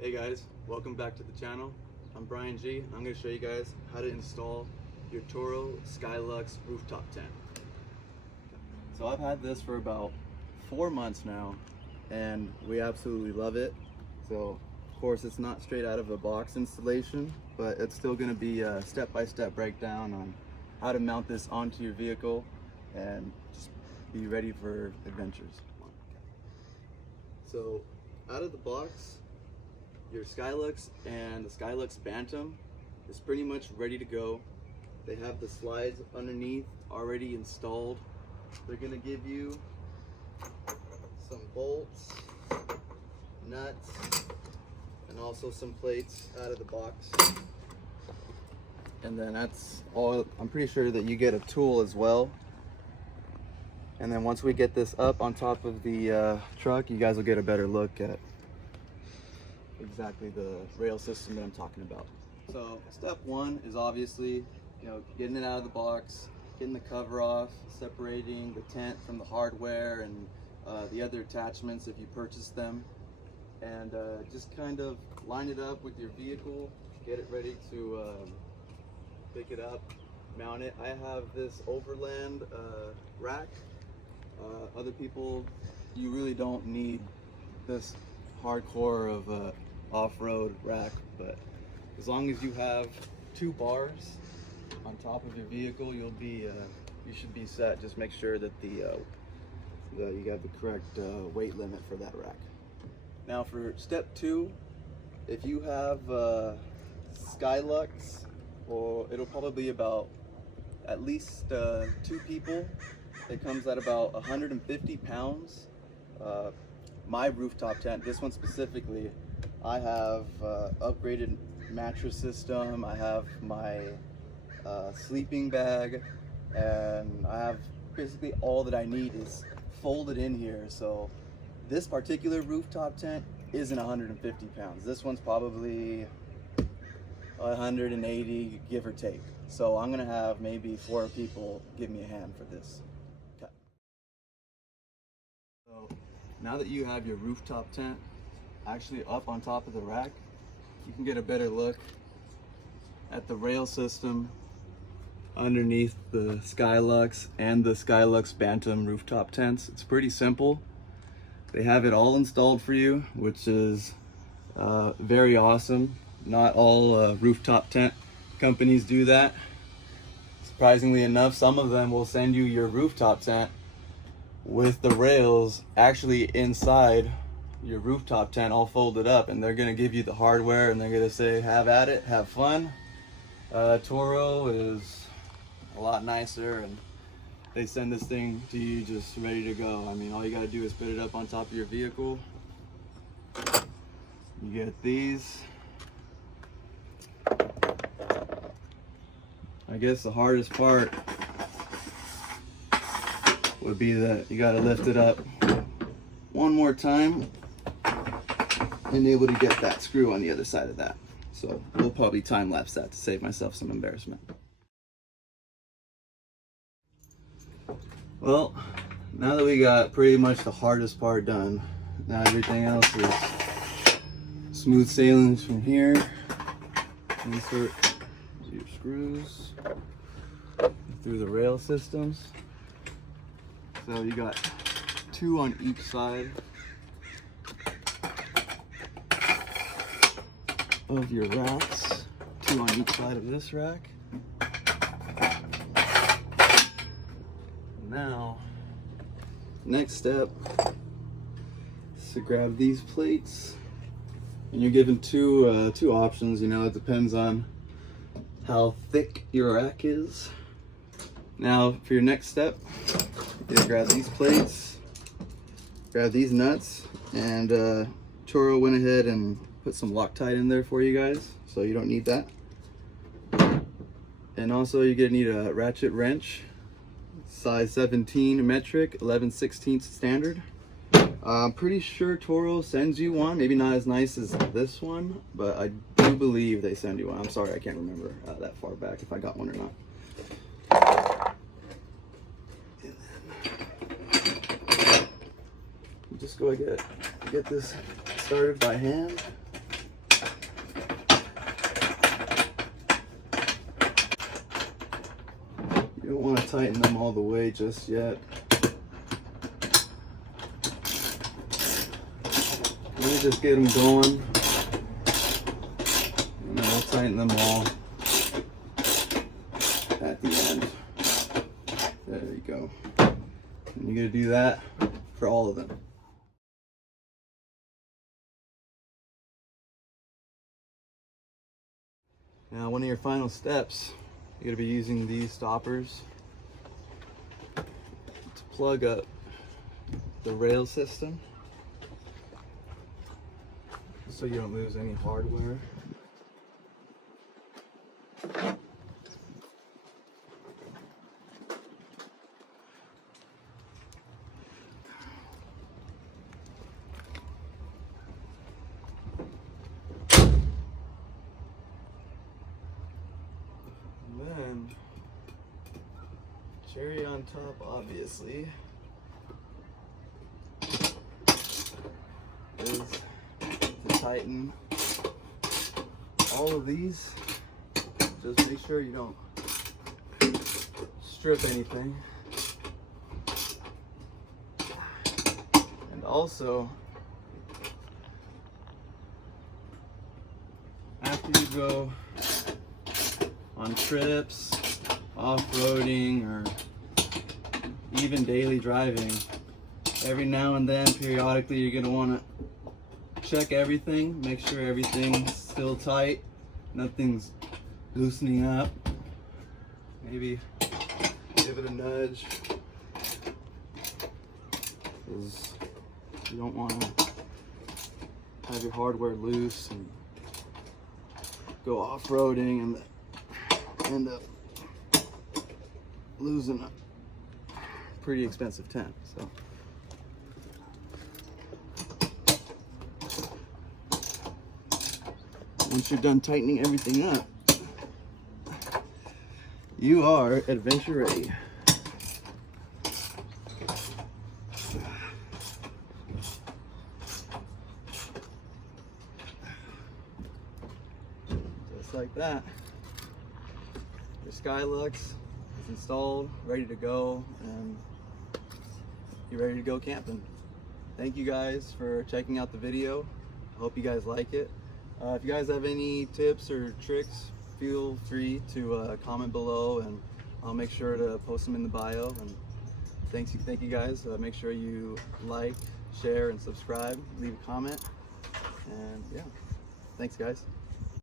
Hey guys, welcome back to the channel. I'm Brian G, and I'm going to show you guys how to install your Torro Skylux Rooftop tent. So I've had this for about 4 months now, and we absolutely love it. So of course it's not straight out of a box installation, but it's still going to be a step-by-step breakdown on how to mount this onto your vehicle and just be ready for adventures. So out of the box, your Skylux and the Skylux Bantam is pretty much ready to go. They have the slides underneath already installed. They're gonna give you some bolts, nuts, and also some plates out of the box. And then that's all. I'm pretty sure that you get a tool as well. And then once we get this up on top of the truck, you guys will get a better look at exactly the rail system that I'm talking about. So step one is obviously, getting it out of the box, getting the cover off, separating the tent from the hardware and the other attachments if you purchase them, and just kind of line it up with your vehicle, get it ready to pick it up, mount it. I have this Overland rack. Other people, you really don't need this hardcore of off-road rack, but as long as you have 2 bars on top of your vehicle, you should be set. Just make sure that you have the correct weight limit for that rack. Now for step 2, if you have Skylux, or it'll probably be about at least 2 people. It comes at about 150 pounds. My rooftop tent, this one specifically, I have upgraded mattress system, I have my sleeping bag, and I have basically all that I need is folded in here. So this particular rooftop tent isn't 150 pounds. This one's probably 180, give or take. So I'm gonna have maybe 4 people give me a hand for this. Okay. So now that you have your rooftop tent actually up on top of the rack, you can get a better look at the rail system underneath the Skylux and the Skylux Bantam rooftop tents. It's pretty simple. They have it all installed for you, which is very awesome. Not all rooftop tent companies do that. Surprisingly enough, some of them will send you your rooftop tent with the rails actually inside your rooftop tent all folded up, and they're gonna give you the hardware and they're gonna say have at it, have fun. Torro is a lot nicer, and they send this thing to you just ready to go. I mean, all you gotta do is put it up on top of your vehicle. You get these. I guess the hardest part would be that you gotta lift it up one more time and able to get that screw on the other side of that. So we'll probably time lapse that to save myself some embarrassment. Well, now that we got pretty much the hardest part done, now everything else is smooth sailing from here. Insert your screws through the rail systems. So you got 2 on each side of your racks, 2 on each side of this rack. Now, next step is to grab these plates, and you're given two options. It depends on how thick your rack is. Now, for your next step, you grab these plates, grab these nuts, and Torro went ahead and put some Loctite in there for you guys, so you don't need that. And also you're gonna need a ratchet wrench, size 17 metric, 11/16 standard. I'm pretty sure Torro sends you one, maybe not as nice as this one, but I do believe they send you one. I'm sorry, I can't remember that far back if I got one or not. And then just go get this started by hand. tighten them all the way just yet. Let me just get them going, and then we'll tighten them all at the end. There you go. And you're going to do that for all of them. Now, one of your final steps, you're going to be using these stoppers to plug up the rail system so you don't lose any hardware. Then, cherry on top, obviously, is to tighten all of these. Just make sure you don't strip anything. And also, after you go on trips, off-roading, or even daily driving, every now and then, periodically, you're going to want to check everything, make sure everything's still tight, nothing's loosening up. Maybe give it a nudge, because you don't want to have your hardware loose and go off-roading and end up losing a pretty expensive tent. So once you're done tightening everything up, you are adventure ready. Just like that. Your Skylux is installed, ready to go, and you're ready to go camping. Thank you guys for checking out the video. I hope you guys like it. If you guys have any tips or tricks, feel free to comment below, and I'll make sure to post them in the bio. And thank you guys. Make sure you like, share, and subscribe. Leave a comment. And yeah, thanks guys.